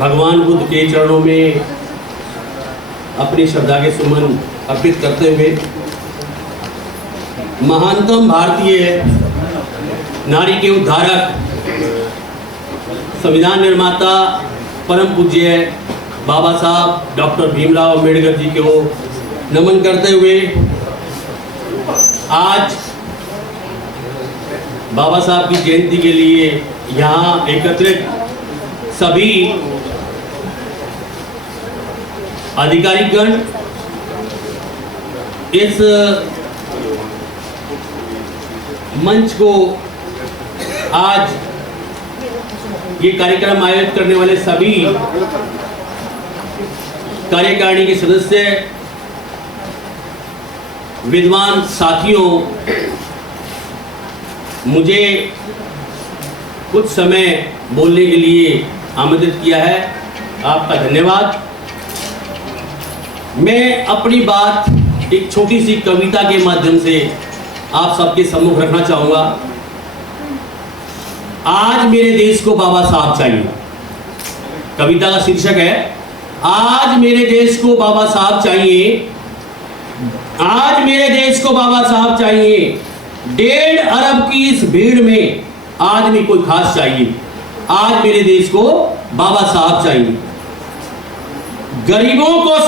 भगवान बुद्ध के चरणों में अपनी श्रद्धा के सुमन अर्पित करते हुए महानतम भारतीय नारी के उद्धारक, संविधान निर्माता, परम पूज्य बाबा साहब डॉक्टर भीमराव अम्बेडकर जी को नमन करते हुए आज बाबा साहब की जयंती के लिए यहाँ एकत्रित सभी अधिकारीगण, इस मंच को आज ये कार्यक्रम आयोजित करने वाले सभी कार्यकारिणी के सदस्य, विद्वान साथियों, मुझे कुछ समय बोलने के लिए आमंत्रित किया है, आपका धन्यवाद। मैं अपनी बात एक छोटी सी कविता के माध्यम से आप सबके सम्मुख रखना चाहूँगा। आज मेरे देश को बाबा साहब चाहिए। कविता का शीर्षक है आज मेरे देश को बाबा साहब चाहिए। आज मेरे देश को बाबा साहब चाहिए। 1.5 अरब की इस भीड़ में आदमी कोई खास चाहिए। आज मेरे देश को बाबा साहब चाहिए। गरीबों को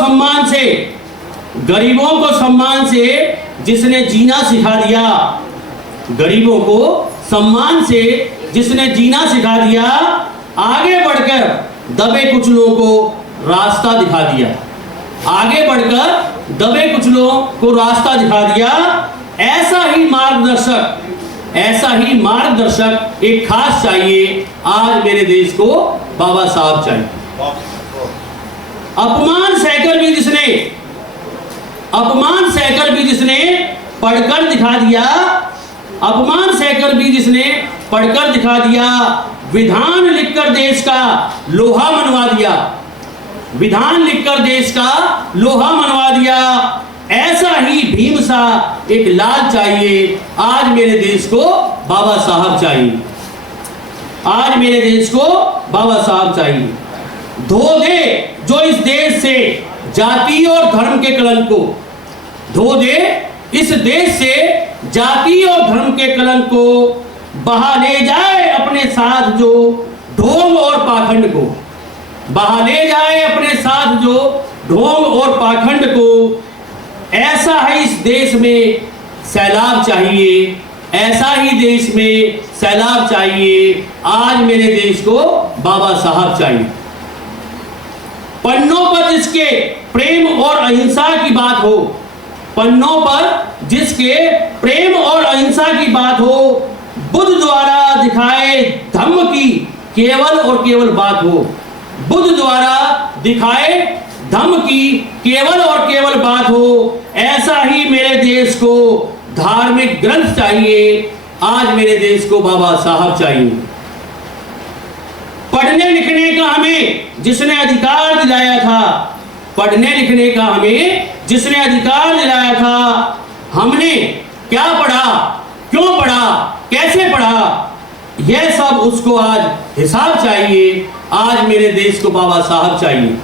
सम्मान से जिसने जीना सिखा दिया, गरीबों को सम्मान से जिसने जीना सिखा दिया, आगे बढ़कर दबे कुचलों को रास्ता दिखा दिया, आगे बढ़कर दबे कुचलों को रास्ता दिखा दिया। ऐसा ही मार्गदर्शक एक खास चाहिए। आज मेरे देश को बाबा साहब चाहिए। अपमान सहकर भी जिसने पढ़कर दिखा दिया, अपमान सहकर भी जिसने पढ़कर दिखा दिया, विधान लिखकर देश का लोहा मनवा दिया, विधान लिखकर देश का लोहा मनवा दिया। ऐसा ही भीम सा एक लाल चाहिए। आज मेरे देश को बाबा साहब चाहिए। आज मेरे देश को बाबा साहब चाहिए। धो दे जो इस देश से जाति और धर्म के कलंक को, धो दे इस देश से जाति और धर्म के कलंक को, बहा ले जाए अपने साथ जो ढोंग और पाखंड को, बहा ले जाए अपने साथ जो ढोंग और पाखंड को। ऐसा ही इस देश में सैलाब चाहिए, ऐसा ही देश में सैलाब चाहिए। आज मेरे देश को बाबा साहब चाहिए। पन्नों पर जिसके प्रेम और अहिंसा की बात हो, पन्नों पर जिसके प्रेम और अहिंसा की बात हो, बुद्ध द्वारा दिखाए धम्म की केवल और केवल बात हो, बुद्ध द्वारा दिखाए धम्म की केवल और केवल बात हो। ऐसा ही मेरे देश को धार्मिक ग्रंथ चाहिए। आज मेरे देश को बाबा साहब चाहिए। पढ़ने लिखने का हमें जिसने अधिकार दिलाया था, पढ़ने लिखने का हमें जिसने अधिकार दिलाया था, हमने क्या पढ़ा, क्यों पढ़ा, कैसे पढ़ा, यह सब उसको आज हिसाब चाहिए। आज मेरे देश को बाबा साहब चाहिए।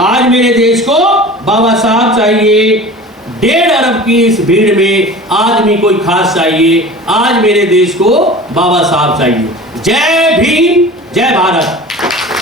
आज मेरे देश को बाबा साहब चाहिए। 1.5 अरब की इस भीड़ में आदमी कोई खास चाहिए। आज मेरे देश को बाबा साहब चाहिए। जय भीम, जय भारत।